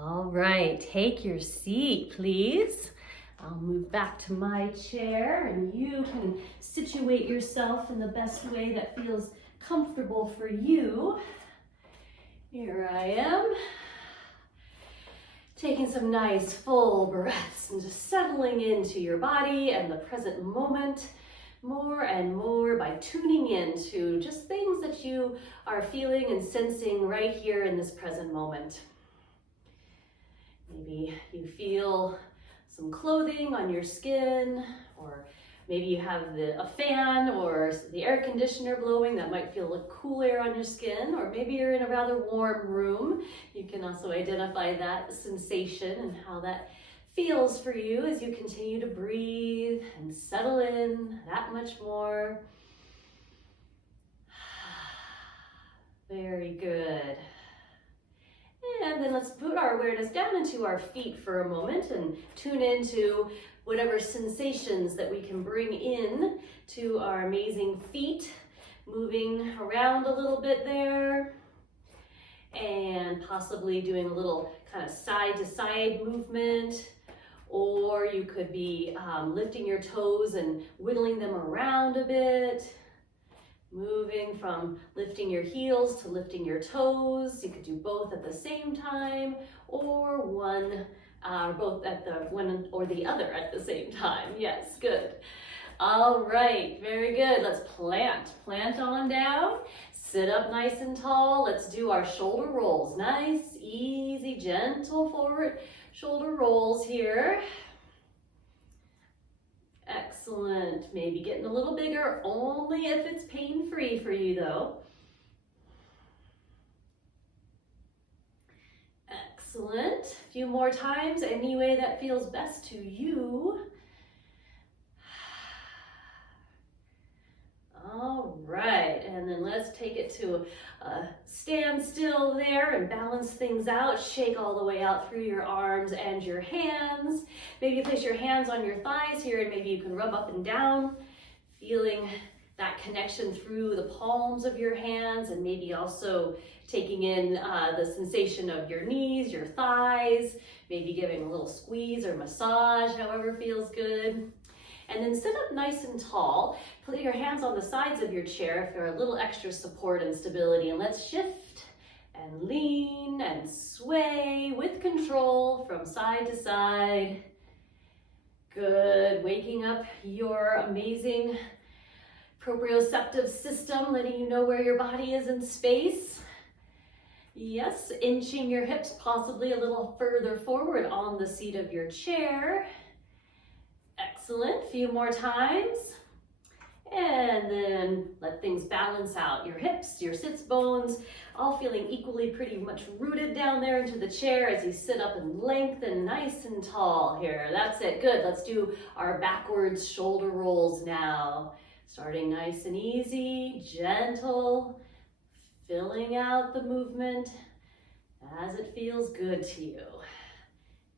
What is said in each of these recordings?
All right, take your seat, please. I'll move back to my chair and you can situate yourself in the best way that feels comfortable for you. Here I am, taking some nice full breaths and just settling into your body and the present moment more and more by tuning into just things that you are feeling and sensing right here in this present moment. Maybe you feel some clothing on your skin, or maybe you have a fan or the air conditioner blowing that might feel like cool air on your skin, or maybe you're in a rather warm room. You can also identify that sensation and how that feels for you as you continue to breathe and settle in that much more. Very good. And then let's put our awareness down into our feet for a moment and tune into whatever sensations that we can bring in to our amazing feet. Moving around a little bit there and possibly doing a little kind of side to side movement. Or you could be lifting your toes and wiggling them around a bit. Moving from lifting your heels to lifting your toes. You could do both at the same time, or both at the one or the other at the same time. Yes, good. All right, very good. Let's plant on down. Sit up nice and tall. Let's do our shoulder rolls. Nice, easy, gentle forward shoulder rolls here. Excellent. Maybe getting a little bigger, only if it's pain-free for you though. Excellent. A few more times, any way that feels best to you. All right, and then let's take it to a standstill there and balance things out. Shake all the way out through your arms and your hands. Maybe place your hands on your thighs here and maybe you can rub up and down, feeling that connection through the palms of your hands, and maybe also taking in the sensation of your knees, your thighs, maybe giving a little squeeze or massage, however feels good. And then sit up nice and tall. Put your hands on the sides of your chair for a little extra support and stability. And let's shift and lean and sway with control from side to side. Good. Waking up your amazing proprioceptive system, letting you know where your body is in space. Yes, inching your hips possibly a little further forward on the seat of your chair. Excellent, few more times. And then let things balance out. Your hips, your sits bones, all feeling equally pretty much rooted down there into the chair as you sit up and lengthen nice and tall here. That's it, good. Let's do our backwards shoulder rolls now. Starting nice and easy, gentle, filling out the movement as it feels good to you.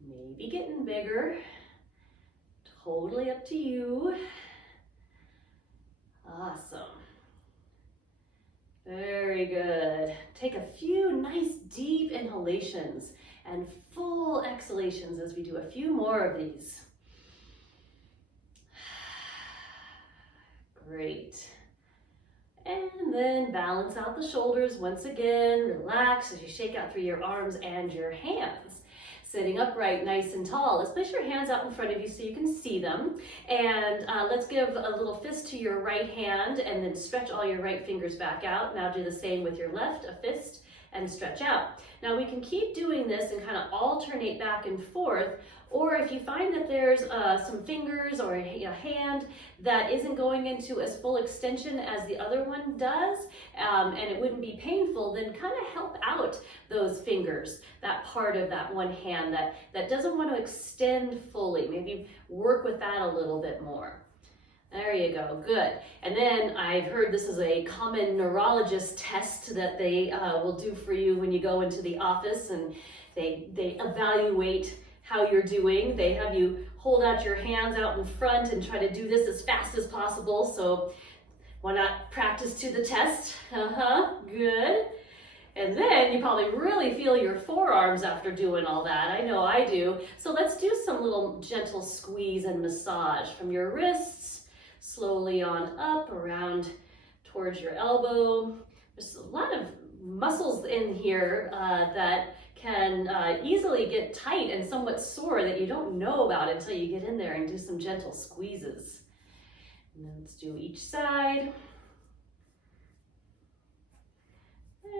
Maybe getting bigger. Totally up to you. Awesome. Very good. Take a few nice deep inhalations and full exhalations as we do a few more of these. Great. And then balance out the shoulders once again. Relax as you shake out through your arms and your hands. Sitting upright, nice and tall. Let's place your hands out in front of you so you can see them. And let's give a little fist to your right hand and then stretch all your right fingers back out. Now do the same with your left, a fist and stretch out. Now we can keep doing this and kind of alternate back and forth. Or if you find that there's some fingers or a hand that isn't going into as full extension as the other one does, and it wouldn't be painful, then kind of help out those fingers, that part of that one hand that doesn't want to extend fully. Maybe work with that a little bit more. There you go, good. And then I've heard this is a common neurologist test that they will do for you when you go into the office and they evaluate how you're doing. They have you hold out your hands out in front and try to do this as fast as possible. So why not practice to the test? Good. And then you probably really feel your forearms after doing all that. I know I do. So let's do some little gentle squeeze and massage from your wrists, slowly on up, around towards your elbow. There's a lot of muscles in here that can easily get tight and somewhat sore that you don't know about until you get in there and do some gentle squeezes. And then let's do each side.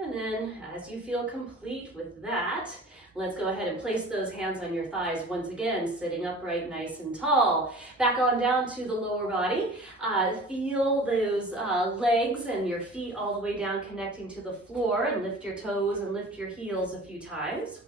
And then as you feel complete with that, let's go ahead and place those hands on your thighs once again, sitting upright nice and tall. Back on down to the lower body. Feel those legs and your feet all the way down connecting to the floor, and lift your toes and lift your heels a few times.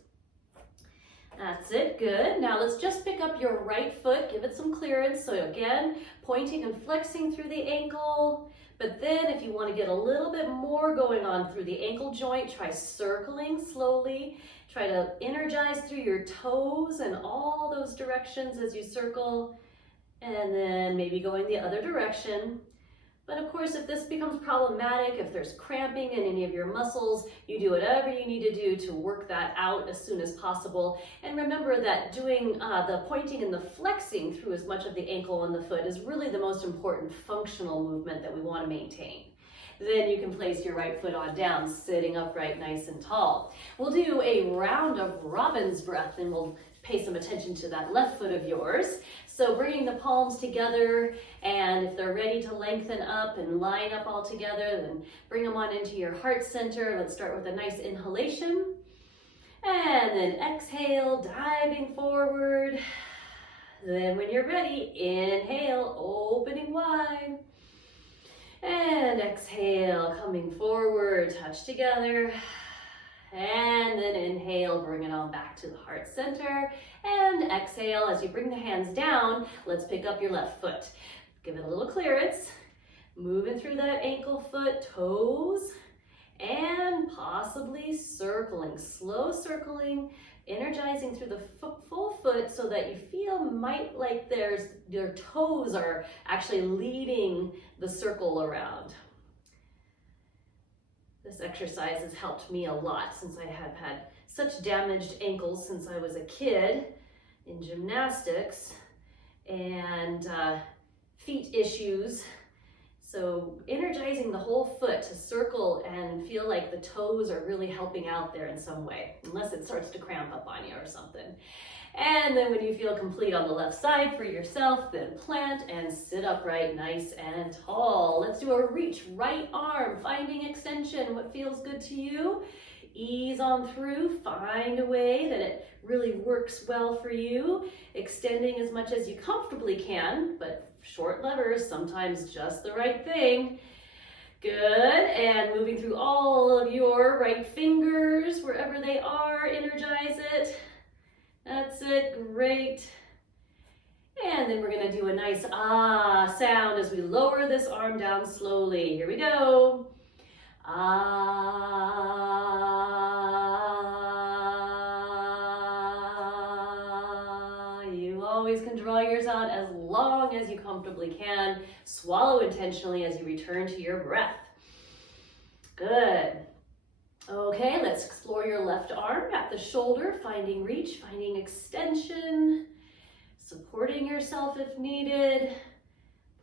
That's it, good. Now let's just pick up your right foot, give it some clearance. So again, pointing and flexing through the ankle. But then if you want to get a little bit more going on through the ankle joint, try circling slowly. Try to energize through your toes and all those directions as you circle, and then maybe going the other direction. But of course, if this becomes problematic, if there's cramping in any of your muscles, you do whatever you need to do to work that out as soon as possible. And remember that doing the pointing and the flexing through as much of the ankle and the foot is really the most important functional movement that we want to maintain. Then you can place your right foot on down, sitting upright nice and tall. We'll do a round of robin's breath, and we'll pay some attention to that left foot of yours. So bringing the palms together, and if they're ready to lengthen up and line up all together, then bring them on into your heart center. Let's start with a nice inhalation. And then exhale, diving forward. Then when you're ready, inhale, opening wide. And exhale, coming forward, touch together. And then inhale, bring it on back to the heart center. And exhale, as you bring the hands down, let's pick up your left foot. Give it a little clearance. Moving through that ankle, foot, toes, and possibly circling, slow circling, energizing through the full foot so that you feel like your toes are actually leading the circle around. This exercise has helped me a lot since I have had such damaged ankles since I was a kid in gymnastics, and feet issues. So energizing the whole foot to circle and feel like the toes are really helping out there in some way, unless it starts to cramp up on you or something. And then when you feel complete on the left side for yourself, then plant and sit upright nice and tall. Let's do a reach, right arm, finding extension, what feels good to you. Ease on through, find a way that it really works well for you, extending as much as you comfortably can, but short levers, sometimes just the right thing. Good, and moving through all of your right fingers, wherever they are, energize it. That's it, great. And then we're gonna do a nice ah sound as we lower this arm down slowly. Here we go. Ah. You always can draw yours out as long as you comfortably can. Swallow intentionally as you return to your breath. Good. Okay, let's explore your left arm at the shoulder, finding reach, finding extension, supporting yourself if needed,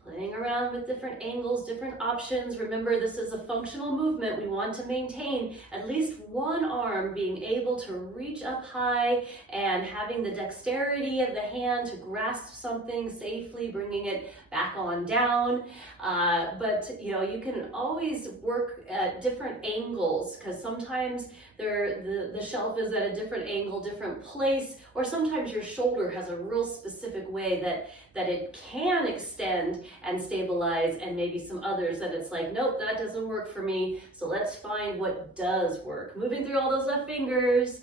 playing around with different angles, different options. Remember, this is a functional movement. We want to maintain at least one arm being able to reach up high and having the dexterity of the hand to grasp something safely, bringing it back on down. But you can always work at different angles, because sometimes the shelf is at a different angle, different place, or sometimes your shoulder has a real specific way that it can extend and stabilize, and maybe some others that it's like, nope, that doesn't work for me. So let's find what does work. Moving through all those left fingers.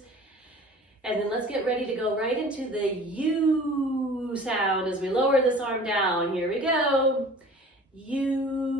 And then let's get ready to go right into the U sound as we lower this arm down. Here we go. U.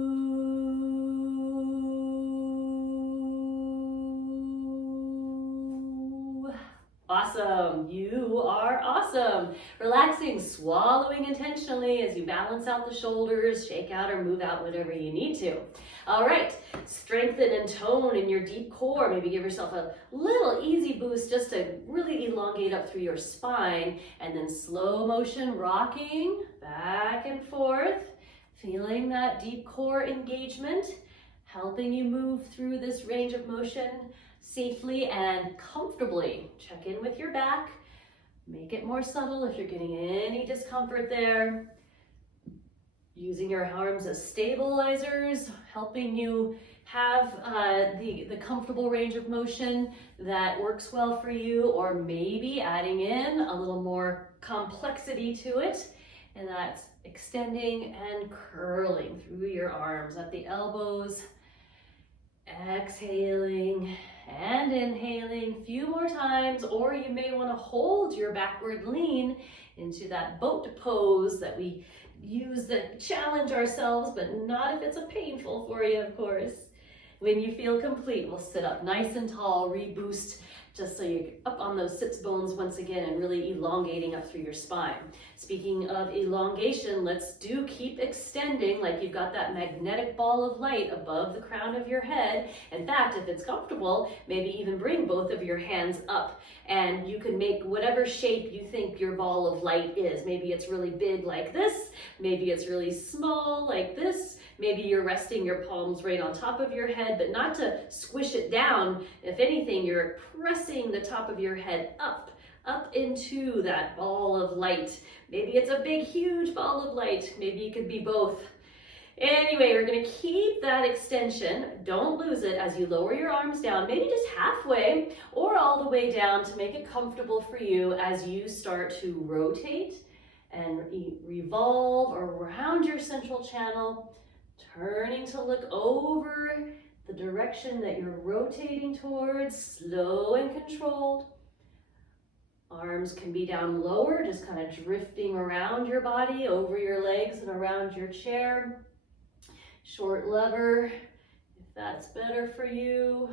Awesome. awesome. You are awesome. Relaxing, swallowing intentionally as you balance out the shoulders, shake out or move out whatever you need to. All right, strengthen and tone in your deep core. Maybe give yourself a little easy boost just to really elongate up through your spine, and then slow motion rocking back and forth, feeling that deep core engagement, helping you move through this range of motion safely and comfortably. Check in with your back. Make it more subtle if you're getting any discomfort there. Using your arms as stabilizers, helping you have the comfortable range of motion that works well for you, or maybe adding in a little more complexity to it, and that's extending and curling through your arms at the elbows. Exhaling and inhaling a few more times, or you may want to hold your backward lean into that boat pose that we use to challenge ourselves, but not if it's painful for you, of course. When you feel complete, we'll sit up nice and tall, reboost, just so you're up on those sits bones once again and really elongating up through your spine. Speaking of elongation, let's keep extending like you've got that magnetic ball of light above the crown of your head. In fact, if it's comfortable, maybe even bring both of your hands up, and you can make whatever shape you think your ball of light is. Maybe it's really big like this, maybe it's really small like this. Maybe you're resting your palms right on top of your head, but not to squish it down. If anything, you're pressing the top of your head up into that ball of light. Maybe it's a big, huge ball of light. Maybe it could be both. Anyway, we're gonna keep that extension. Don't lose it as you lower your arms down, maybe just halfway or all the way down to make it comfortable for you as you start to rotate and revolve around your central channel, turning to look over the direction that you're rotating towards, slow and controlled. Arms can be down lower, just kind of drifting around your body, over your legs and around your chair. Short lever, if that's better for you.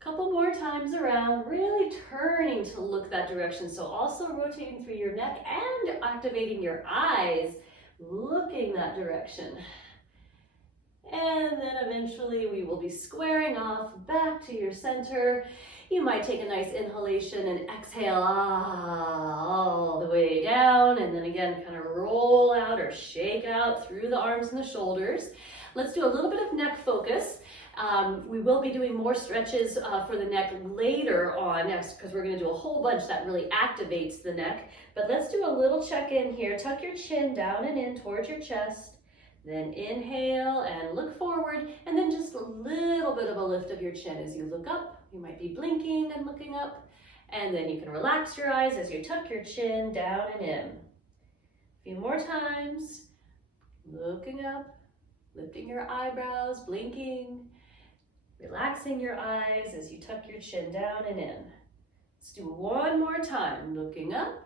Couple more times around, really turning to look that direction. So also rotating through your neck and activating your eyes, looking that direction. And then eventually we will be squaring off back to your center. You might take a nice inhalation and exhale all the way down, and then again kind of roll out or shake out through the arms and the shoulders. Let's do a little bit of neck focus. We will be doing more stretches for the neck later on, because we're going to do a whole bunch that really activates the neck. But let's do a little check-in here. Tuck your chin down and in towards your chest. Then inhale and look forward, and then just a little bit of a lift of your chin as you look up. You might be blinking and looking up, and then you can relax your eyes as you tuck your chin down and in. A few more times, looking up, lifting your eyebrows, blinking, relaxing your eyes as you tuck your chin down and in. Let's do one more time, looking up,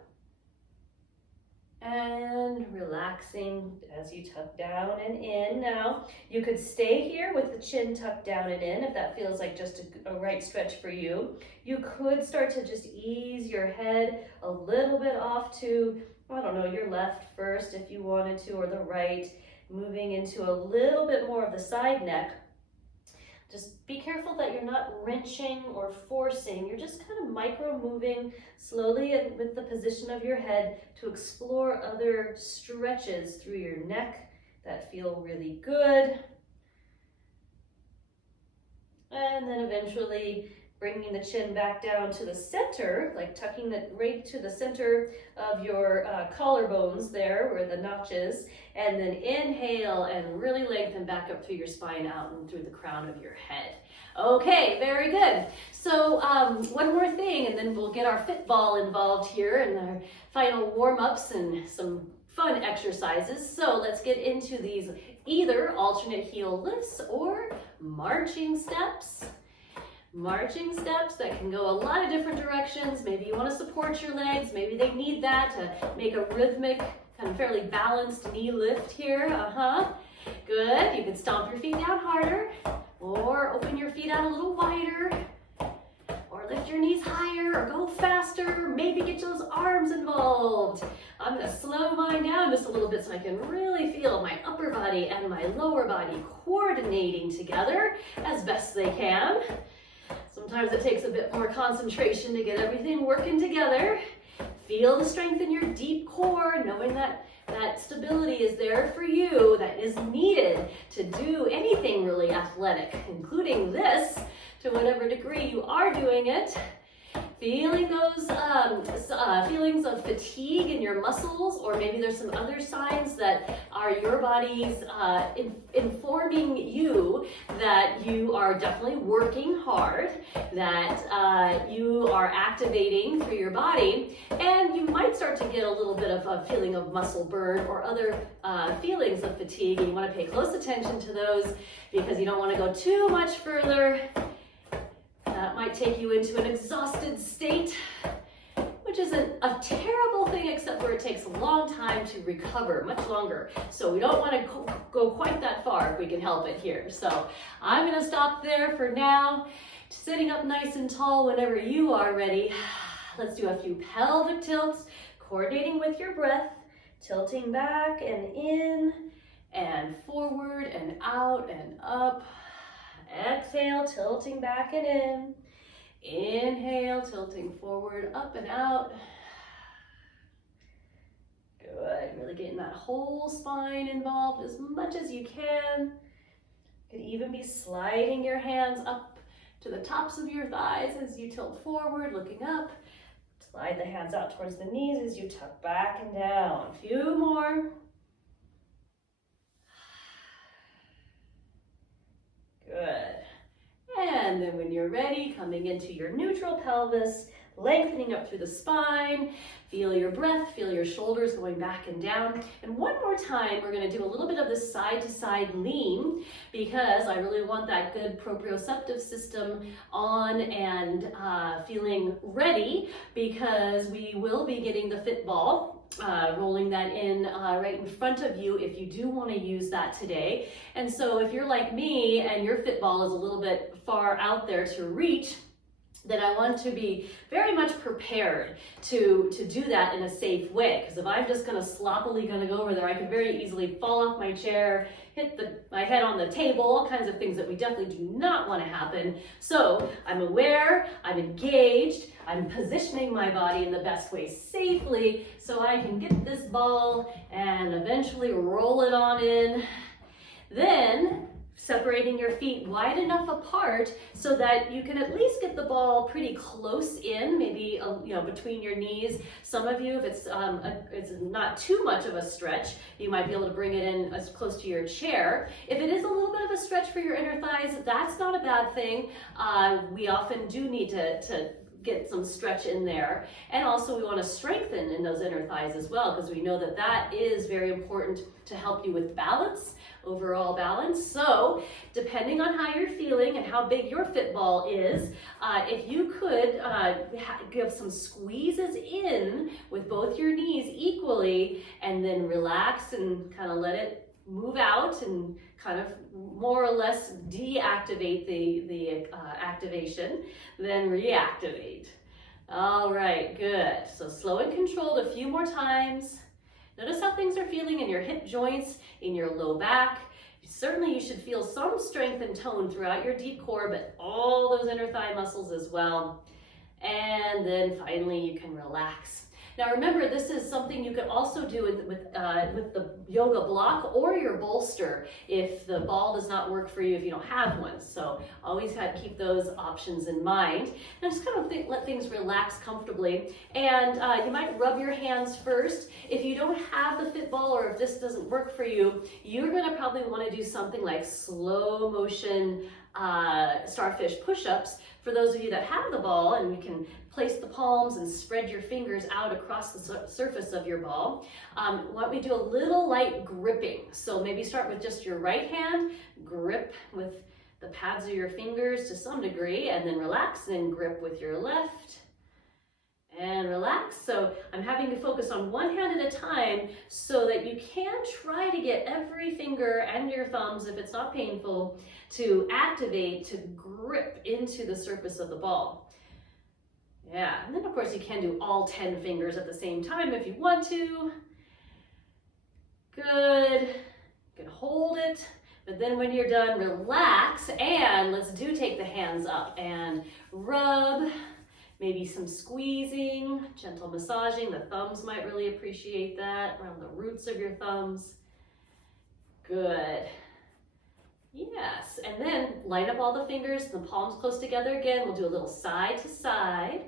and relaxing as you tuck down and in. Now, you could stay here with the chin tucked down and in if that feels like just a right stretch for you. You could start to just ease your head a little bit off to, I don't know, your left first if you wanted to, or the right, moving into a little bit more of the side neck. Just be careful that you're not wrenching or forcing. You're just kind of micro moving slowly with the position of your head to explore other stretches through your neck that feel really good. And then eventually bringing the chin back down to the center, like tucking it right to the center of your collarbones there where the notch is, and then inhale and really lengthen back up through your spine out and through the crown of your head. Okay, very good. So one more thing, and then we'll get our Fitball involved here in our final warm-ups and some fun exercises. So let's get into these either alternate heel lifts or marching steps. Marching steps that can go a lot of different directions. Maybe you want to support your legs. Maybe they need that to make a rhythmic, kind of fairly balanced knee lift here. Good. You can stomp your feet down harder or open your feet out a little wider or lift your knees higher or go faster, maybe get those arms involved. I'm gonna slow mine down just a little bit so I can really feel my upper body and my lower body coordinating together as best they can. Sometimes it takes a bit more concentration to get everything working together. Feel the strength in your deep core, knowing that that stability is there for you, that is needed to do anything really athletic, including this, to whatever degree you are doing it. Feeling those feelings of fatigue in your muscles, or maybe there's some other signs that are your body's informing you that you are definitely working hard, that you are activating through your body, and you might start to get a little bit of a feeling of muscle burn or other feelings of fatigue. And you want to pay close attention to those because you don't want to go too much further. That might take you into an exhausted state, which isn't a terrible thing, except for it takes a long time to recover, much longer. So we don't want to go quite that far if we can help it here. So I'm going to stop there for now. Sitting up nice and tall whenever you are ready. Let's do a few pelvic tilts, coordinating with your breath, tilting back and in and forward and out and up. Exhale, tilting back and in. Inhale, tilting forward, up and out. Good, really getting that whole spine involved as much as you can. Could even be sliding your hands up to the tops of your thighs as you tilt forward, looking up. Slide the hands out towards the knees as you tuck back and down. A few more. Good. And then when you're ready, coming into your neutral pelvis, lengthening up through the spine, feel your breath, feel your shoulders going back and down. And one more time, we're going to do a little bit of this side to side lean because I really want that good proprioceptive system on and feeling ready, because we will be getting the Fitball. Rolling that in right in front of you if you do want to use that today. And so if you're like me and your Fitball is a little bit far out there to reach, then I want to be very much prepared to do that in a safe way. Because if I'm just going to sloppily go over there, I could very easily fall off my chair, hit my head on the table, all kinds of things that we definitely do not want to happen. So I'm aware, I'm engaged, I'm positioning my body in the best way safely so I can get this ball and eventually roll it on in. Then separating your feet wide enough apart so that you can at least get the ball pretty close in, maybe between your knees. Some of you, if it's not too much of a stretch, you might be able to bring it in as close to your chair. If it is a little bit of a stretch for your inner thighs, that's not a bad thing. We often do need to get some stretch in there. And also we want to strengthen in those inner thighs as well, because we know that that is very important to help you with balance, overall balance. So depending on how you're feeling and how big your Fitball is, if you could give some squeezes in with both your knees equally, and then relax and kind of let it move out and kind of more or less deactivate the activation, then reactivate. All right, good. So slow and controlled a few more times. Notice how things are feeling in your hip joints, in your low back. Certainly you should feel some strength and tone throughout your deep core, but all those inner thigh muscles as well. And then finally you can relax. Now remember, this is something you could also do with the yoga block or your bolster if the ball does not work for you, if you don't have one. So always keep those options in mind. And just kind of let things relax comfortably. And you might rub your hands first. If you don't have the Fitball, or if this doesn't work for you, you're going to probably want to do something like slow motion starfish push-ups. For those of you that have the ball, and you can place the palms and spread your fingers out across the surface of your ball, why don't we do a little light gripping? So maybe start with just your right hand, grip with the pads of your fingers to some degree, and then relax, and then grip with your left, and relax. So I'm having to focus on one hand at a time so that you can try to get every finger and your thumbs, if it's not painful, to activate, to grip into the surface of the ball. Yeah, and then of course you can do all 10 fingers at the same time if you want to. Good. You can hold it, but then when you're done, relax, and let's take the hands up and rub, maybe some squeezing, gentle massaging. The thumbs might really appreciate that, around the roots of your thumbs. Good. Yes, and then line up all the fingers, the palms close together again. We'll do a little side to side.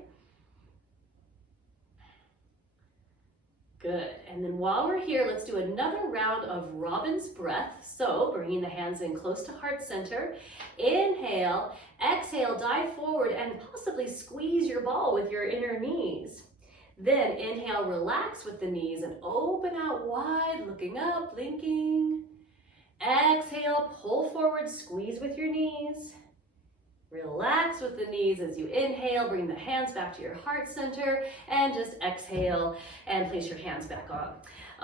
Good, and then while we're here, let's do another round of robin's breath. So bringing the hands in close to heart center. Inhale, exhale, dive forward and possibly squeeze your ball with your inner knees. Then inhale, relax with the knees and open out wide, looking up, blinking. Exhale, pull forward, squeeze with your knees. Relax with the knees as you inhale, bring the hands back to your heart center, and just exhale and place your hands back on.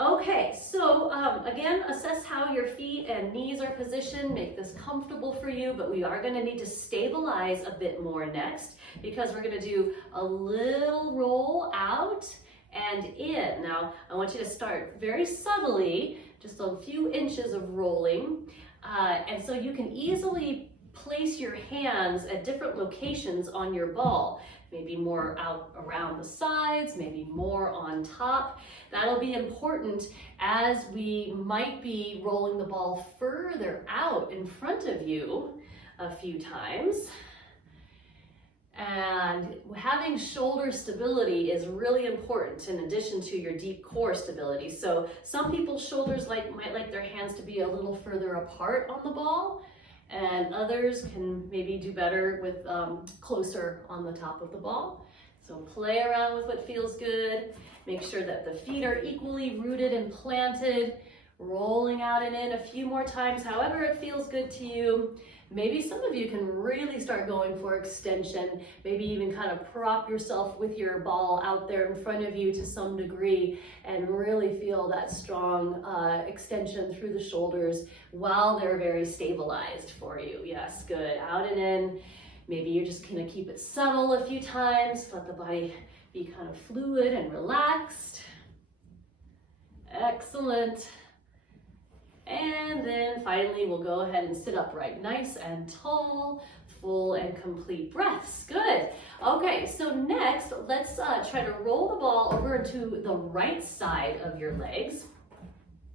Okay, so again, assess how your feet and knees are positioned, make this comfortable for you, but we are gonna need to stabilize a bit more next because we're gonna do a little roll out and in. Now, I want you to start very subtly, just a few inches of rolling, and so you can easily place your hands at different locations on your ball, maybe more out around the sides, maybe more on top. That'll be important as we might be rolling the ball further out in front of you a few times. And having shoulder stability is really important in addition to your deep core stability. So some people's shoulders might like their hands to be a little further apart on the ball, and others can maybe do better with closer on the top of the ball. So play around with what feels good. Make sure that the feet are equally rooted and planted, rolling out and in a few more times, however it feels good to you. Maybe some of you can really start going for extension, maybe even kind of prop yourself with your ball out there in front of you to some degree and really feel that strong extension through the shoulders while they're very stabilized for you. Yes, good. Out and in. Maybe you're just gonna keep it subtle a few times, let the body be kind of fluid and relaxed. Excellent. And then finally, we'll go ahead and sit upright, nice and tall, full and complete breaths. Good. Okay, so next, let's try to roll the ball over to the right side of your legs.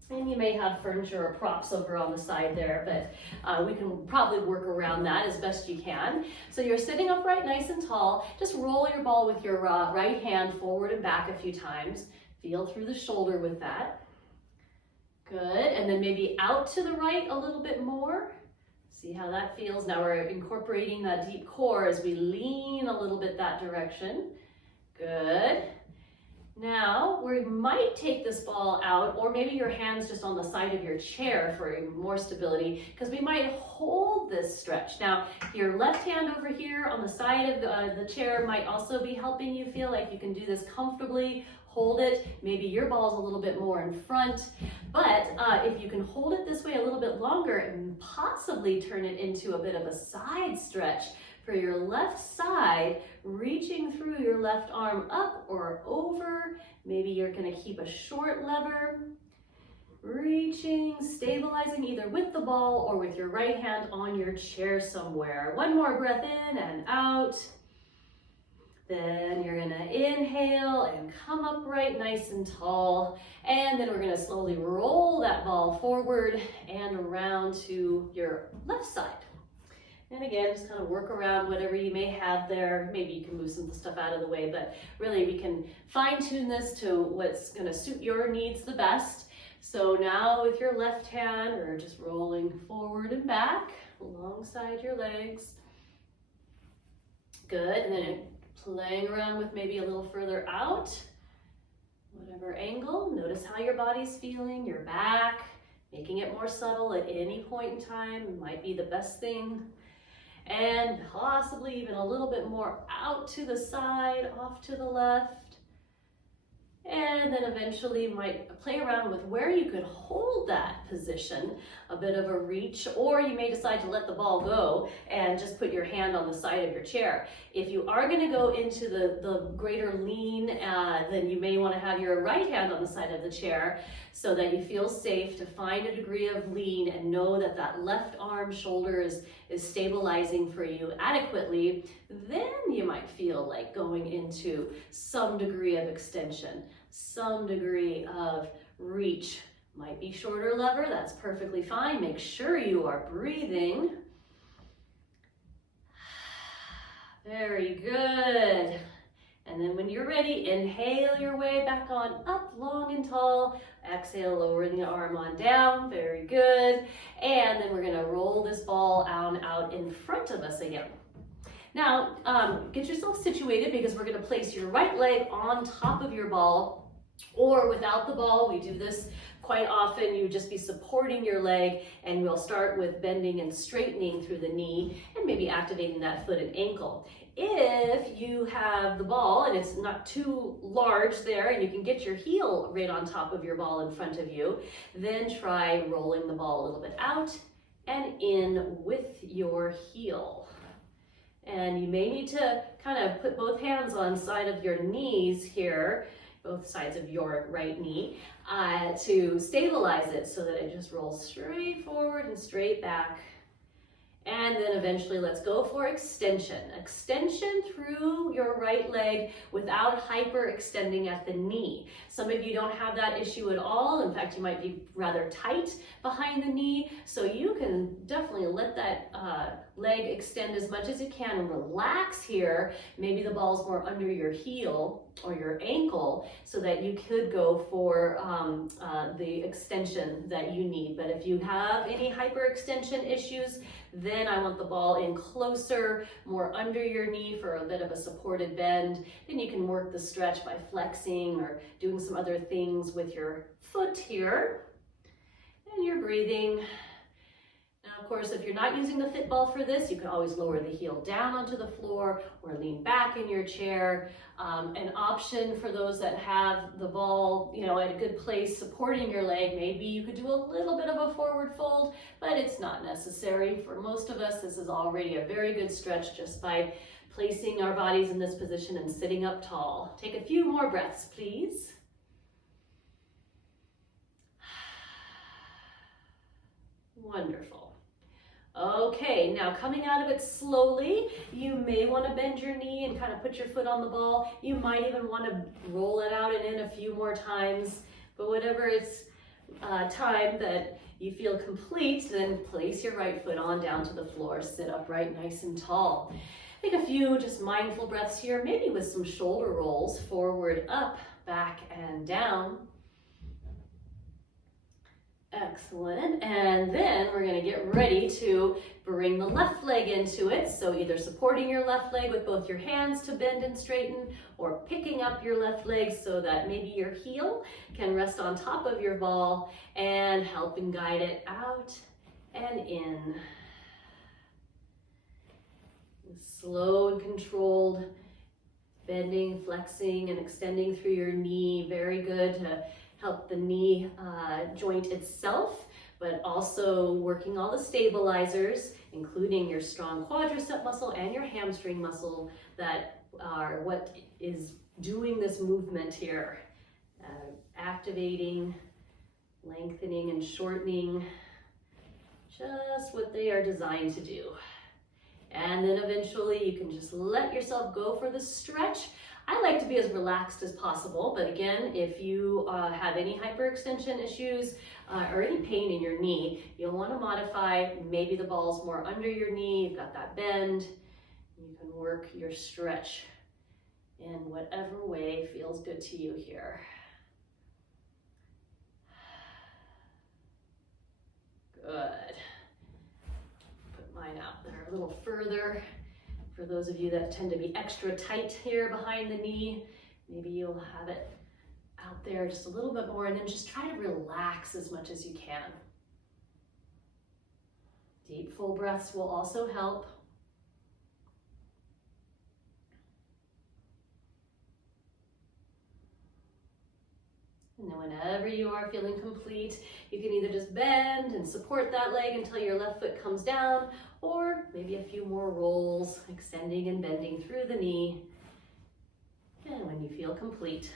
And you may have furniture or props over on the side there, but we can probably work around that as best you can. So you're sitting upright, nice and tall. Just roll your ball with your right hand forward and back a few times. Feel through the shoulder with that. Good, and then maybe out to the right a little bit more. See how that feels. Now we're incorporating that deep core as we lean a little bit that direction. Good. Now we might take this ball out, or maybe your hands just on the side of your chair for more stability, because we might hold this stretch. Now your left hand over here on the side of the chair might also be helping you feel like you can do this comfortably. Hold it, maybe your ball's a little bit more in front, but if you can hold it this way a little bit longer and possibly turn it into a bit of a side stretch for your left side, reaching through your left arm up or over. Maybe you're gonna keep a short lever, reaching, stabilizing either with the ball or with your right hand on your chair somewhere. One more breath in and out. Then you're gonna inhale and come upright nice and tall. And then we're gonna slowly roll that ball forward and around to your left side. And again, just kind of work around whatever you may have there. Maybe you can move some stuff out of the way, but really we can fine tune this to what's gonna suit your needs the best. So now with your left hand, we're just rolling forward and back alongside your legs. Good, and then playing around with maybe a little further out, whatever angle. Notice how your body's feeling, your back, making it more subtle at any point in time might be the best thing. And possibly even a little bit more out to the side, off to the left. And then eventually you might play around with where you could hold that position, a bit of a reach, or you may decide to let the ball go and just put your hand on the side of your chair. If you are going to go into the greater lean, then you may want to have your right hand on the side of the chair so that you feel safe to find a degree of lean and know that that left arm shoulder is stabilizing for you adequately. Then you might feel like going into some degree of extension, some degree of reach. Might be shorter lever, that's perfectly fine. Make sure you are breathing. Very good. And then when you're ready, inhale your way back on up, long and tall. Exhale, lowering the arm on down. Very good. And then we're gonna roll this ball out in front of us again. Now, get yourself situated because we're gonna place your right leg on top of your ball, or without the ball. We do this quite often. You would just be supporting your leg, and we'll start with bending and straightening through the knee and maybe activating that foot and ankle. If you have the ball and it's not too large there and you can get your heel right on top of your ball in front of you, then try rolling the ball a little bit out and in with your heel. And you may need to kind of put both hands on side of your knees here, both sides of your right knee, to stabilize it so that it just rolls straight forward and straight back. And then eventually let's go for extension. Extension through your right leg without hyperextending at the knee. Some of you don't have that issue at all. In fact, you might be rather tight behind the knee. So you can definitely let that leg extend as much as you can and relax here. Maybe the ball's more under your heel or your ankle so that you could go for the extension that you need. But if you have any hyperextension issues, then I want the ball in closer, more under your knee for a bit of a supported bend. Then you can work the stretch by flexing or doing some other things with your foot here. And you're breathing. Now, of course, if you're not using the Fitball for this, you can always lower the heel down onto the floor or lean back in your chair. An option for those that have the ball, at a good place supporting your leg, maybe you could do a little bit of a forward fold, but it's not necessary. For most of us, this is already a very good stretch just by placing our bodies in this position and sitting up tall. Take a few more breaths, please. Wonderful. Okay, now coming out of it slowly, you may want to bend your knee and kind of put your foot on the ball. You might even want to roll it out and in a few more times, but whatever it's time that you feel complete, then place your right foot on down to the floor. Sit upright, nice and tall. Take a few just mindful breaths here, maybe with some shoulder rolls, forward, up, back, and down. Excellent. And then we're going to get ready to bring the left leg into it. So either supporting your left leg with both your hands to bend and straighten, or picking up your left leg so that maybe your heel can rest on top of your ball and help and guide it out and in. Slow and controlled bending, flexing, and extending through your knee. Very good to help the knee joint itself, but also working all the stabilizers, including your strong quadricep muscle and your hamstring muscle that are what is doing this movement here. Activating, lengthening, and shortening, just what they are designed to do. And then eventually you can just let yourself go for the stretch. I like to be as relaxed as possible, but again, if you have any hyperextension issues or any pain in your knee, you'll want to modify. Maybe the ball's more under your knee, you've got that bend. You can work your stretch in whatever way feels good to you here. Good. Put mine out there a little further. For those of you that tend to be extra tight here behind the knee, maybe you'll have it out there just a little bit more, and then just try to relax as much as you can. Deep full breaths will also help. And then whenever you are feeling complete, you can either just bend and support that leg until your left foot comes down, or maybe a few more rolls, extending and bending through the knee. And when you feel complete,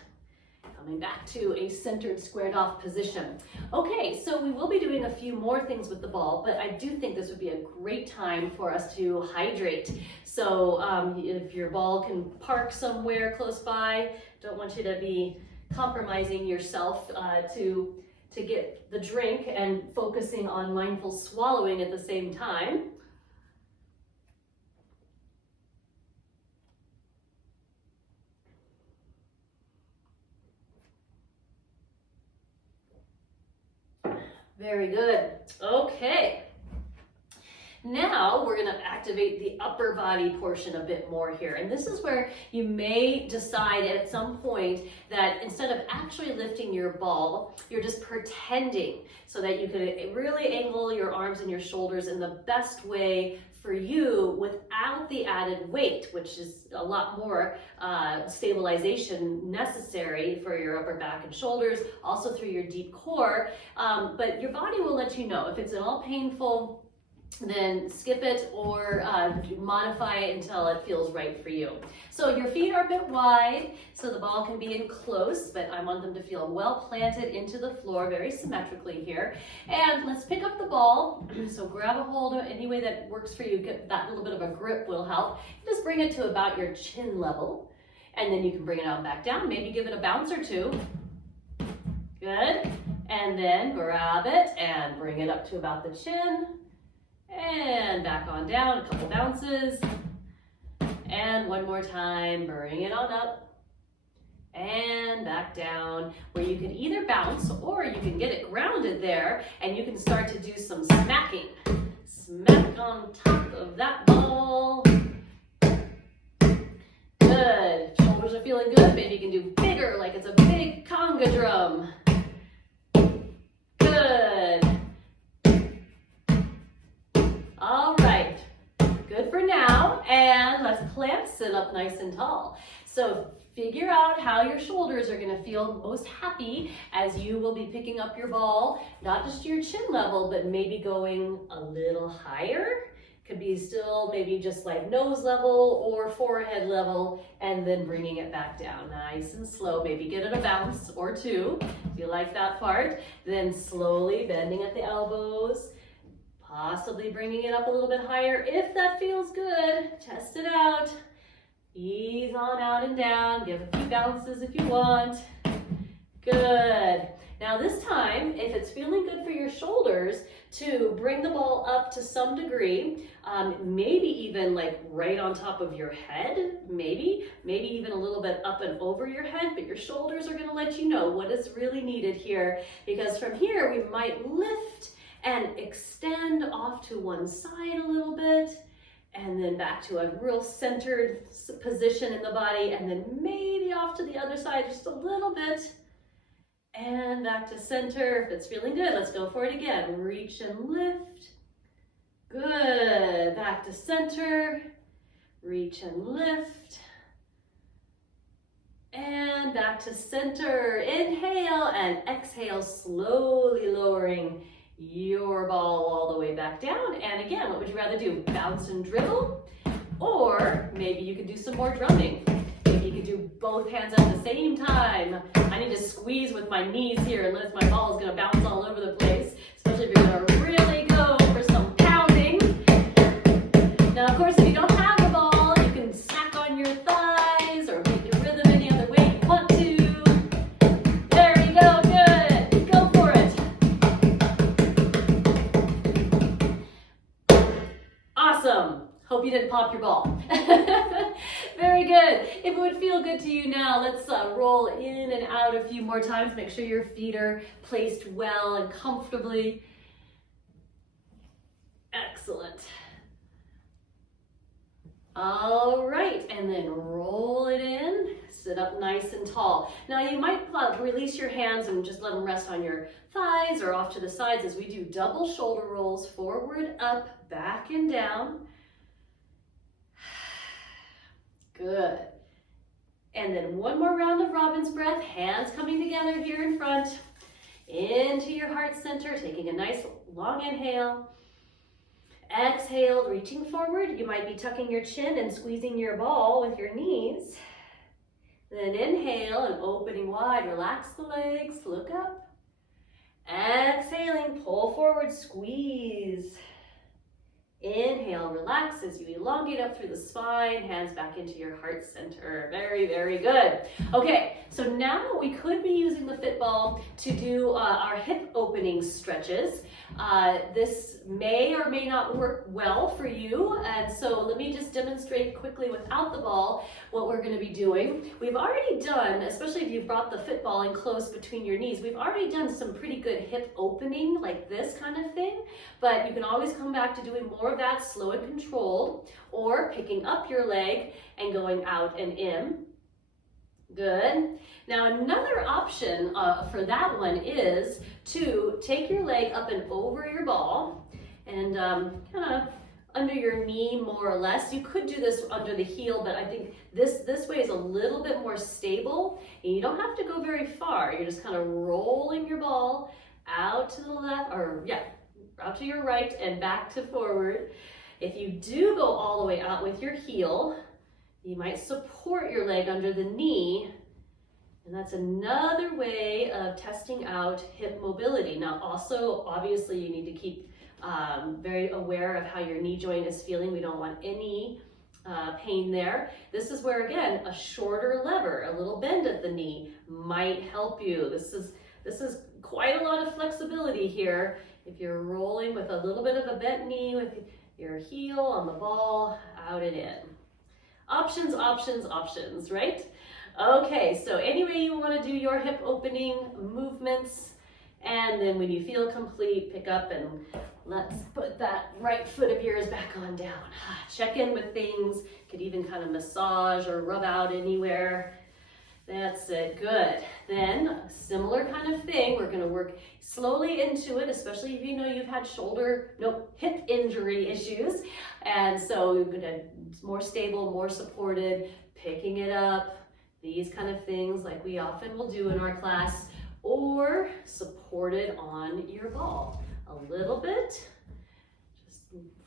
coming back to a centered, squared off position. Okay, so we will be doing a few more things with the ball, but I do think this would be a great time for us to hydrate. So if your ball can park somewhere close by, don't want you to be compromising yourself to get the drink and focusing on mindful swallowing at the same time. Very good. Okay. Now we're going to activate the upper body portion a bit more here. And this is where you may decide at some point that instead of actually lifting your ball, you're just pretending, so that you could really angle your arms and your shoulders in the best way for you without the added weight, which is a lot more stabilization necessary for your upper back and shoulders, also through your deep core. But your body will let you know if it's at all painful. Then skip it or modify it until it feels right for you. So your feet are a bit wide, so the ball can be in close, but I want them to feel well planted into the floor, very symmetrically here. And let's pick up the ball. So grab a hold of any way that works for you. Get that little bit of a grip will help. Just bring it to about your chin level, and then you can bring it out back down. Maybe give it a bounce or two. Good. And then grab it and bring it up to about the chin. And back on down, a couple bounces. And one more time, bring it on up. And back down, where you can either bounce or you can get it grounded there, and you can start to do some smacking. Smack on top of that ball. Good. Shoulders are feeling good. Maybe you can do bigger, like it's a big conga drum. Good. All right, good for now, and let's plant sit up nice and tall. So figure out how your shoulders are gonna feel most happy as you will be picking up your ball, not just to your chin level, but maybe going a little higher. Could be still maybe just like nose level or forehead level, and then bringing it back down nice and slow. Maybe get it a bounce or two if you like that part. Then slowly bending at the elbows. Possibly bringing it up a little bit higher if that feels good. Test it out. Ease on out and down. Give a few bounces if you want. Good. Now this time, if it's feeling good for your shoulders, to bring the ball up to some degree, maybe even like right on top of your head, maybe even a little bit up and over your head, but your shoulders are going to let you know what is really needed here, because from here we might lift and extend off to one side a little bit, and then back to a real centered position in the body, and then maybe off to the other side just a little bit, and back to center. If it's feeling good, let's go for it again. Reach and lift. Good. Back to center. Reach and lift. And back to center. Inhale and exhale, slowly lowering your ball all the way back down. And again, what would you rather do? Bounce and dribble? Or maybe you could do some more drumming. Maybe you could do both hands at the same time. I need to squeeze with my knees here, unless my ball is going to bounce all over the place, especially if you're going to really go for some pounding. Now, of course, if you don't have a ball, you can smack on your thighs or make your rhythm any other way you want to. There we go. Good. Go for it. Awesome. Hope you didn't pop your ball. Very good. If it would feel good to you now, let's roll in and out a few more times. Make sure your feet are placed well and comfortably. Excellent. All right, and then roll it in. Sit up nice and tall. Now you might release your hands and just let them rest on your thighs or off to the sides as we do double shoulder rolls, forward, up, back, and down. Good. And then one more round of Robin's breath, hands coming together here in front, into your heart center, taking a nice long inhale. Exhale, reaching forward. You might be tucking your chin and squeezing your ball with your knees. Then inhale and opening wide, relax the legs, look up. Exhaling, pull forward, squeeze. Inhale, relax as you elongate up through the spine, hands back into your heart center. Very, very good. Okay, so now we could be using the Fitball to do our hip opening stretches. This may or may not work well for you, and so let me just demonstrate quickly without the ball what we're going to be doing. We've already done, especially if you've brought the Fitball in close between your knees, we've already done some pretty good hip opening like this kind of thing, but you can always come back to doing more of that slow and controlled, or picking up your leg and going out and in. Good. Now another option for that one is to take your leg up and over your ball and kind of under your knee more or less. You could do this under the heel, but I think this way is a little bit more stable, and you don't have to go very far. You're just kind of rolling your ball out to the left, or out to your right and back to forward. If you do go all the way out with your heel, you might support your leg under the knee, and that's another way of testing out hip mobility. Now also, obviously, you need to keep very aware of how your knee joint is feeling. We don't want any pain there. This is where, again, a shorter lever, a little bend at the knee might help you. This is quite a lot of flexibility here. If you're rolling with a little bit of a bent knee with your heel on the ball, out and in. Options, options, options, right? Okay, so any way you want to do your hip opening movements, and then when you feel complete, pick up and let's put that right foot of yours back on down. Check in with things, could even kind of massage or rub out anywhere. That's it, good. Then, similar kind of thing, we're gonna work slowly into it, especially if you know you've had hip injury issues. And so you're gonna, more stable, more supported, picking it up, these kind of things like we often will do in our class, or supported on your ball. A little bit, just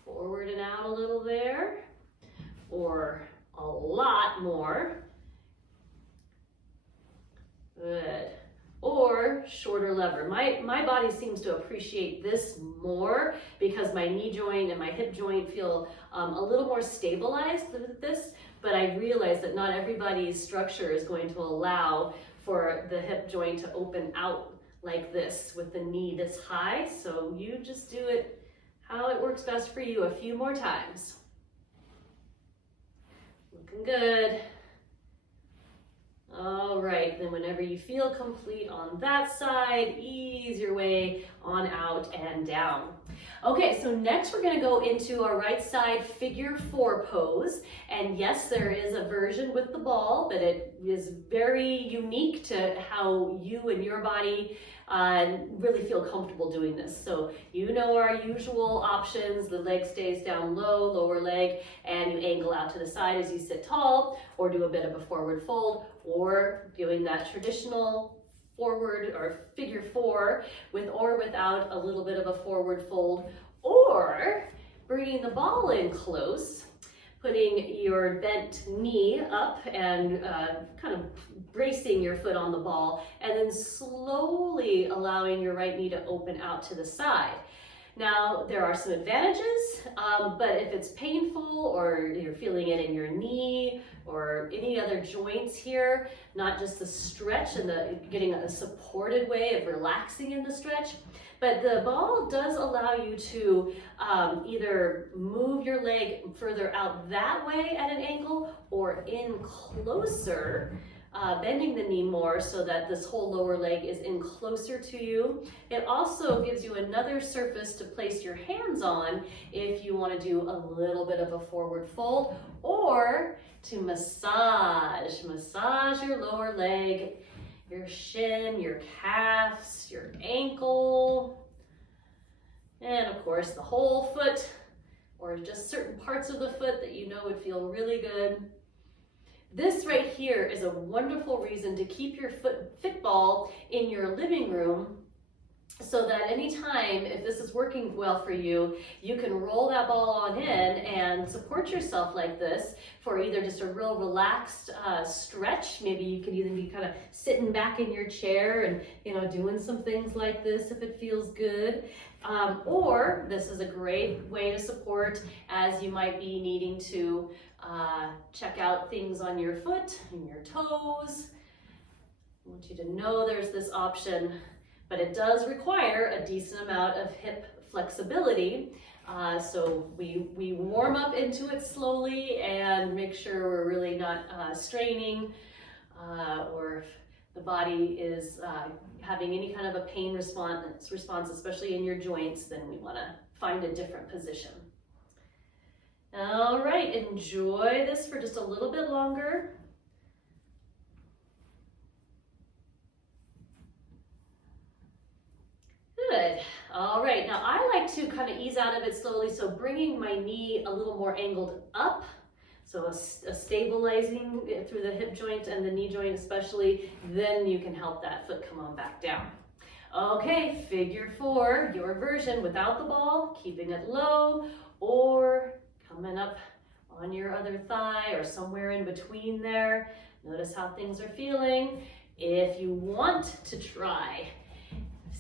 forward and out a little there, or a lot more. Good. Or shorter lever. My body seems to appreciate this more because my knee joint and my hip joint feel a little more stabilized with this, but I realize that not everybody's structure is going to allow for the hip joint to open out like this with the knee this high. So you just do it how it works best for you a few more times. Looking good. All right, then whenever you feel complete on that side, ease your way on out and down. Okay, so next we're gonna go into our right side figure 4 pose. And yes, there is a version with the ball, but it is very unique to how you and your body really feel comfortable doing this. So you know our usual options: the leg stays down low, lower leg, and you angle out to the side as you sit tall, or do a bit of a forward fold, or doing that traditional forward or figure 4 with or without a little bit of a forward fold, or bringing the ball in close, putting your bent knee up and kind of bracing your foot on the ball, and then slowly allowing your right knee to open out to the side. Now, there are some advantages, but if it's painful or you're feeling it in your knee or any other joints here, not just the stretch and getting a supported way of relaxing in the stretch, but the ball does allow you to either move your leg further out that way at an angle or in closer, bending the knee more so that this whole lower leg is in closer to you. It also gives you another surface to place your hands on if you want to do a little bit of a forward fold, or to massage your lower leg, your shin, your calves, your ankle, and of course the whole foot, or just certain parts of the foot that you know would feel really good. This right here is a wonderful reason to keep your Fitball in your living room, so that anytime, if this is working well for you, you can roll that ball on in and support yourself like this for either just a real relaxed stretch. Maybe you can even be kind of sitting back in your chair and, you know, doing some things like this if it feels good. Or this is a great way to support as you might be needing to check out things on your foot and your toes. I want you to know there's this option, but it does require a decent amount of hip flexibility. So we warm up into it slowly and make sure we're really not straining, or if the body is having any kind of a pain response, especially in your joints, then we want to find a different position. All right, enjoy this for just a little bit longer. Good. All right, now I like to kind of ease out of it slowly, so bringing my knee a little more angled up, so a stabilizing through the hip joint and the knee joint especially, then you can help that foot come on back down. Okay, figure 4, your version without the ball, keeping it low, or coming up on your other thigh or somewhere in between there. Notice how things are feeling. If you want to try,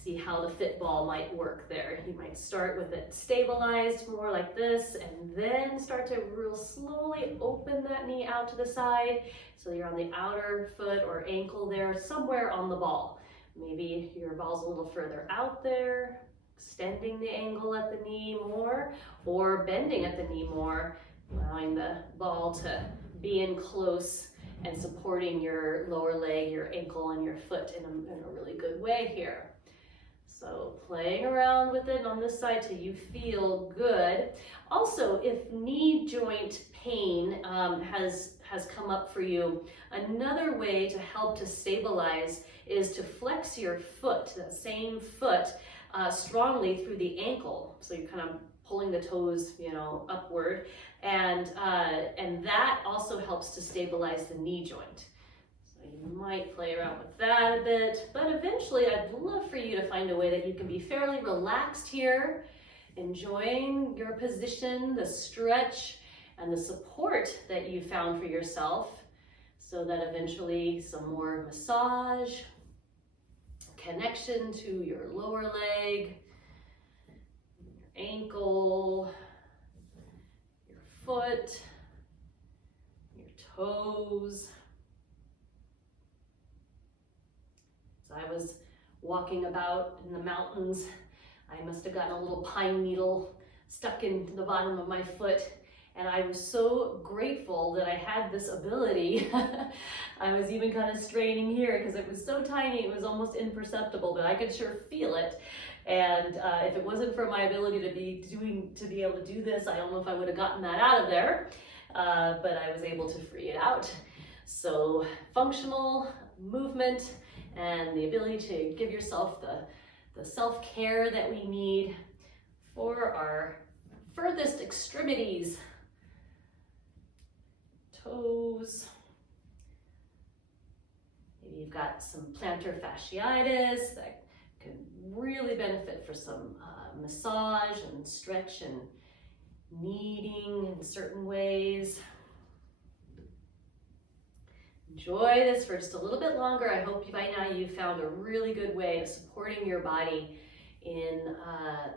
see how the Fitball might work there. You might start with it stabilized more like this, and then start to real slowly open that knee out to the side. So you're on the outer foot or ankle there, somewhere on the ball. Maybe your ball's a little further out there, extending the angle at the knee more, or bending at the knee more, allowing the ball to be in close and supporting your lower leg, your ankle, and your foot in a really good way here. So playing around with it on this side till you feel good. Also, if knee joint pain has come up for you, another way to help to stabilize is to flex your foot, that same foot, strongly through the ankle. So you're kind of pulling the toes, you know, upward, and that also helps to stabilize the knee joint. You might play around with that a bit, but eventually I'd love for you to find a way that you can be fairly relaxed here, enjoying your position, the stretch, and the support that you found for yourself, so that eventually some more massage, connection to your lower leg, your ankle, your foot, your toes. So I was walking about in the mountains. I must have gotten a little pine needle stuck in the bottom of my foot, and I was so grateful that I had this ability. I was even kind of straining here because it was so tiny, it was almost imperceptible, but I could sure feel it. And if it wasn't for my ability to be able to do this, I don't know if I would have gotten that out of there, but I was able to free it out. So functional movement and the ability to give yourself the self-care that we need for our furthest extremities. Toes. Maybe you've got some plantar fasciitis that could really benefit for some massage and stretch and kneading in certain ways. Enjoy this for just a little bit longer. I hope by now you've found a really good way of supporting your body in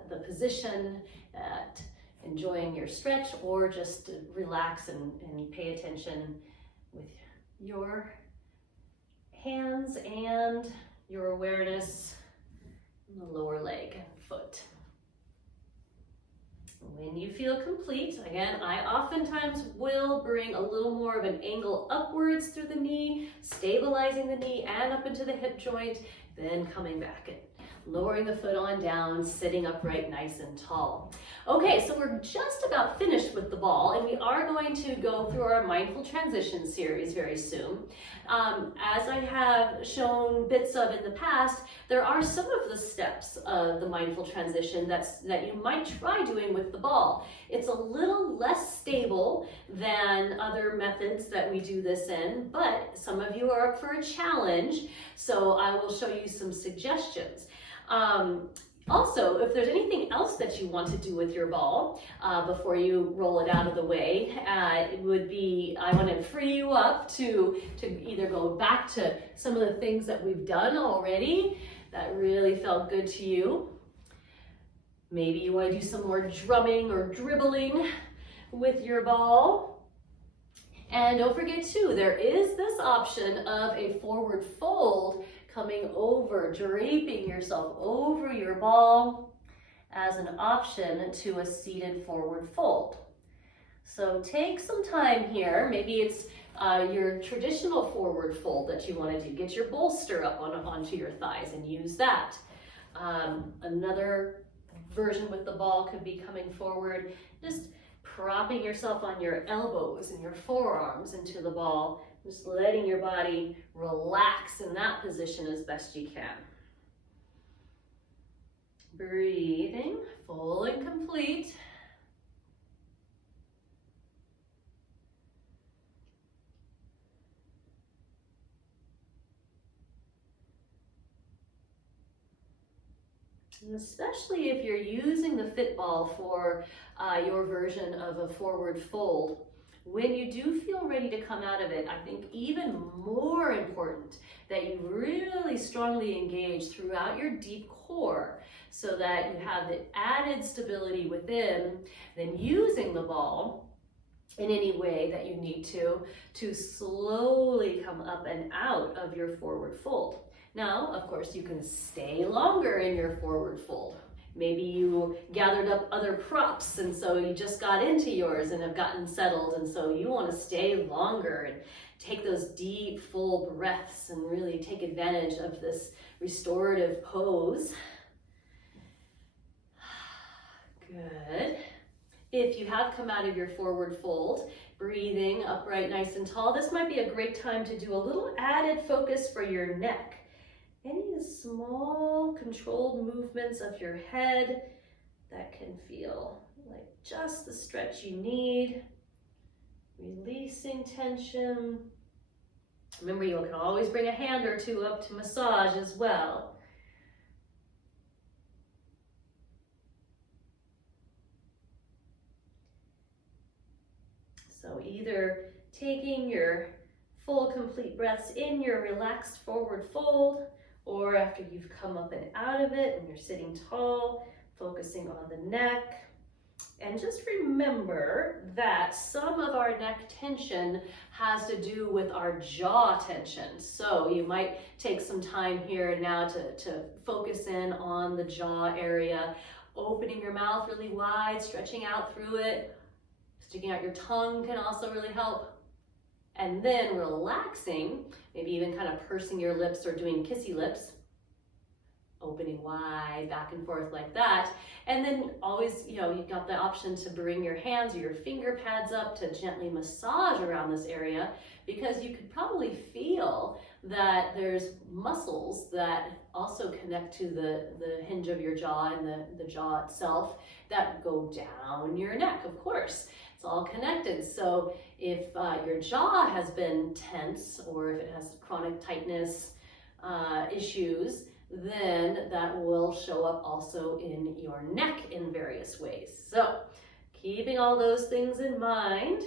the position, enjoying your stretch, or just to relax and pay attention with your hands and your awareness in the lower leg and foot. When you feel complete, again, I oftentimes will bring a little more of an angle upwards through the knee, stabilizing the knee and up into the hip joint, then coming back in. lowering the foot on down, sitting upright nice and tall. Okay, so we're just about finished with the ball, and we are going to go through our mindful transition series very soon. As I have shown bits of in the past, there are some of the steps of the mindful transition that you might try doing with the ball. It's a little less stable than other methods that we do this in, but some of you are up for a challenge, so I will show you some suggestions. Also, if there's anything else that you want to do with your ball before you roll it out of the way, it would be, I want to free you up to either go back to some of the things that we've done already that really felt good to you. Maybe you want to do some more drumming or dribbling with your ball. And don't forget too, there is this option of a forward fold coming over, draping yourself over your ball as an option to a seated forward fold. So take some time here. Maybe it's your traditional forward fold that you want to do. Get your bolster up onto your thighs and use that. Another version with the ball could be coming forward, just propping yourself on your elbows and your forearms into the ball, just letting your body relax in that position as best you can. Breathing, full and complete. And especially if you're using the Fitball for your version of a forward fold, when you do feel ready to come out of it, I think even more important that you really strongly engage throughout your deep core so that you have the added stability within, then using the ball in any way that you need to slowly come up and out of your forward fold. Now, of course, you can stay longer in your forward fold. Maybe you gathered up other props and so you just got into yours and have gotten settled, and so you want to stay longer and take those deep, full breaths and really take advantage of this restorative pose. Good. If you have come out of your forward fold, breathing upright nice and tall, this might be a great time to do a little added focus for your neck. Any small controlled movements of your head that can feel like just the stretch you need, releasing tension. Remember, you can always bring a hand or two up to massage as well. So either taking your full complete breaths in your relaxed forward fold, or after you've come up and out of it and you're sitting tall, focusing on the neck. And just remember that some of our neck tension has to do with our jaw tension. So you might take some time here and now to focus in on the jaw area, opening your mouth really wide, stretching out through it. Sticking out your tongue can also really help. And then relaxing, maybe even kind of pursing your lips or doing kissy lips, opening wide, back and forth like that. And then always, you've got the option to bring your hands or your finger pads up to gently massage around this area, because you could probably feel that there's muscles that also connect to the hinge of your jaw and the jaw itself that go down your neck, of course. It's all connected. So if your jaw has been tense, or if it has chronic tightness issues, then that will show up also in your neck in various ways. So keeping all those things in mind.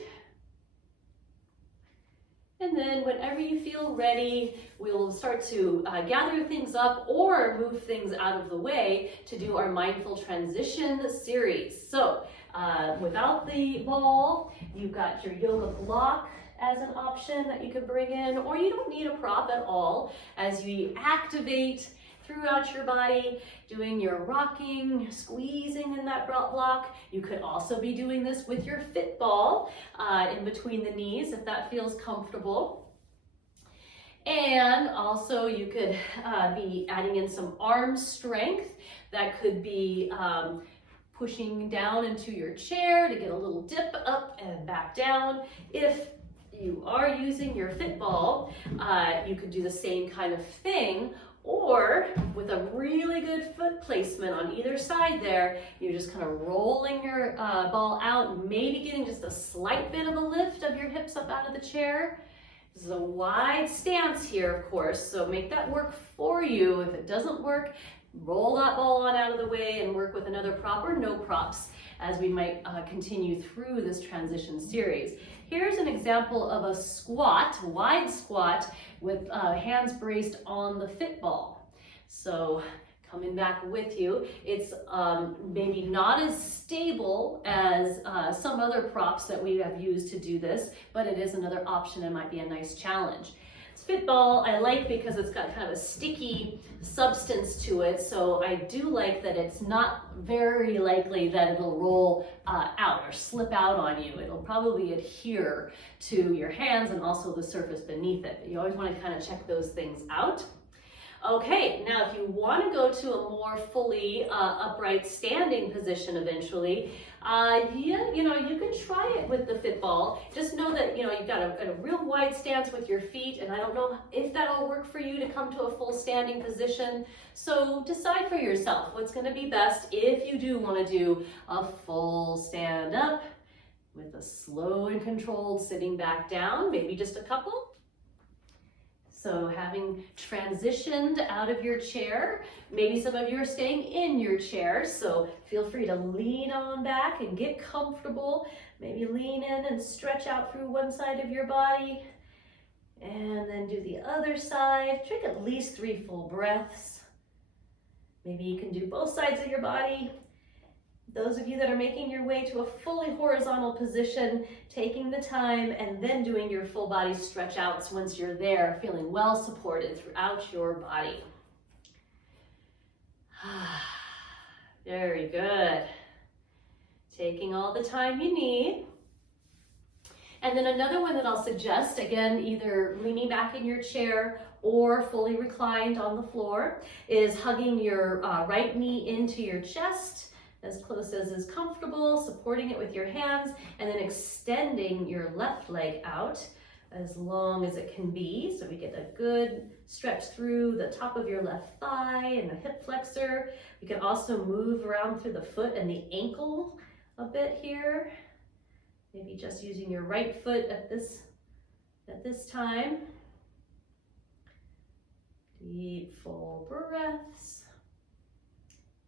And then whenever you feel ready, we'll start to gather things up or move things out of the way to do our mindful transition series. So without the ball, you've got your yoga block as an option that you can bring in, or you don't need a prop at all as you activate throughout your body, doing your rocking, squeezing in that block. You could also be doing this with your Fitball in between the knees if that feels comfortable. And also you could be adding in some arm strength. That could be pushing down into your chair to get a little dip up and back down. If you are using your Fitball, you could do the same kind of thing, or with a really good foot placement on either side there, you're just kind of rolling your ball out, maybe getting just a slight bit of a lift of your hips up out of the chair. This is a wide stance here, of course, so make that work for you. If it doesn't work, roll that ball on out of the way and work with another prop or no props as we might continue through this transition series. Here's an example of a squat, wide squat, with hands braced on the Fitball. So coming back with you, it's maybe not as stable as some other props that we have used to do this, but it is another option and might be a nice challenge. Fitball I like because it's got kind of a sticky substance to it, so I do like that it's not very likely that it'll roll out or slip out on you. It'll probably adhere to your hands and also the surface beneath it. But you always want to kind of check those things out. Okay, now if you want to go to a more fully upright standing position eventually, you can try it with the Fitball. Just know that, you've got a real wide stance with your feet, and I don't know if that'll work for you to come to a full standing position. So decide for yourself what's going to be best if you do want to do a full stand up with a slow and controlled sitting back down, maybe just a couple. So having transitioned out of your chair, maybe some of you are staying in your chair, so feel free to lean on back and get comfortable. Maybe lean in and stretch out through one side of your body, and then do the other side. Take at least 3 full breaths. Maybe you can do both sides of your body. Those of you that are making your way to a fully horizontal position, taking the time and then doing your full body stretch outs once you're there, feeling well supported throughout your body. Very good. Taking all the time you need. And then another one that I'll suggest, again, either leaning back in your chair or fully reclined on the floor, is hugging your right knee into your chest, as close as is comfortable, supporting it with your hands, and then extending your left leg out as long as it can be. So we get a good stretch through the top of your left thigh and the hip flexor. We can also move around through the foot and the ankle a bit here. Maybe just using your right foot at this time. Deep, full breaths.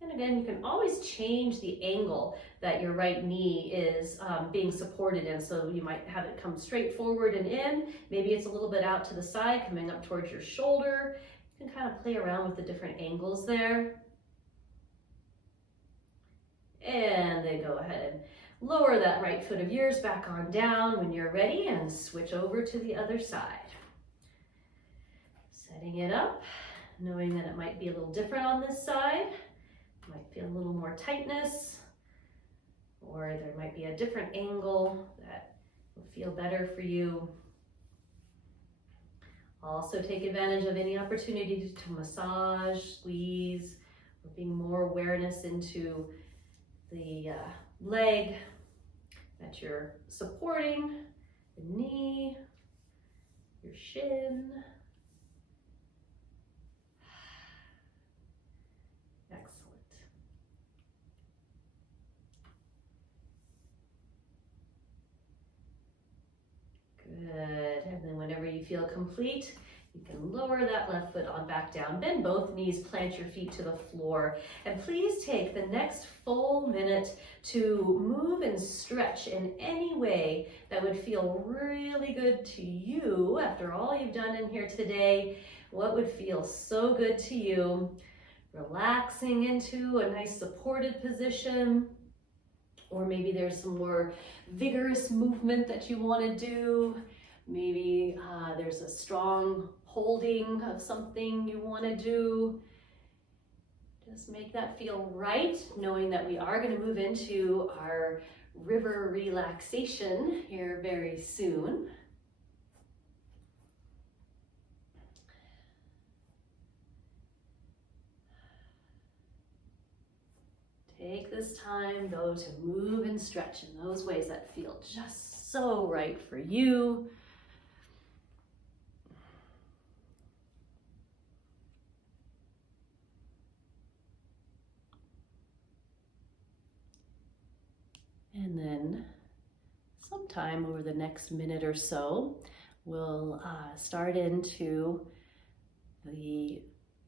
And again, you can always change the angle that your right knee is being supported in. So you might have it come straight forward and in. Maybe it's a little bit out to the side, coming up towards your shoulder. You can kind of play around with the different angles there. And then go ahead and lower that right foot of yours back on down when you're ready and switch over to the other side. Setting it up, knowing that it might be a little different on this side. Might feel a little more tightness, or there might be a different angle that will feel better for you. Also take advantage of any opportunity to massage, squeeze, or bring more awareness into the leg that you're supporting, the knee, your shin. Good, and then whenever you feel complete, you can lower that left foot on back down. Bend both knees, plant your feet to the floor. And please take the next full minute to move and stretch in any way that would feel really good to you after all you've done in here today. What would feel so good to you? Relaxing into a nice supported position. Or maybe there's some more vigorous movement that you want to do. Maybe there's a strong holding of something you want to do. Just make that feel right, knowing that we are going to move into our river relaxation here very soon. Take this time, though, to move and stretch in those ways that feel just so right for you. And then sometime over the next minute or so, we'll start into the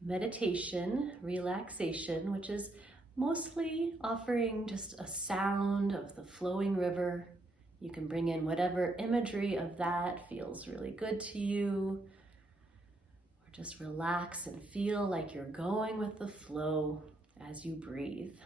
meditation, relaxation, which is mostly offering just a sound of the flowing river. You can bring in whatever imagery of that feels really good to you, or just relax and feel like you're going with the flow as you breathe.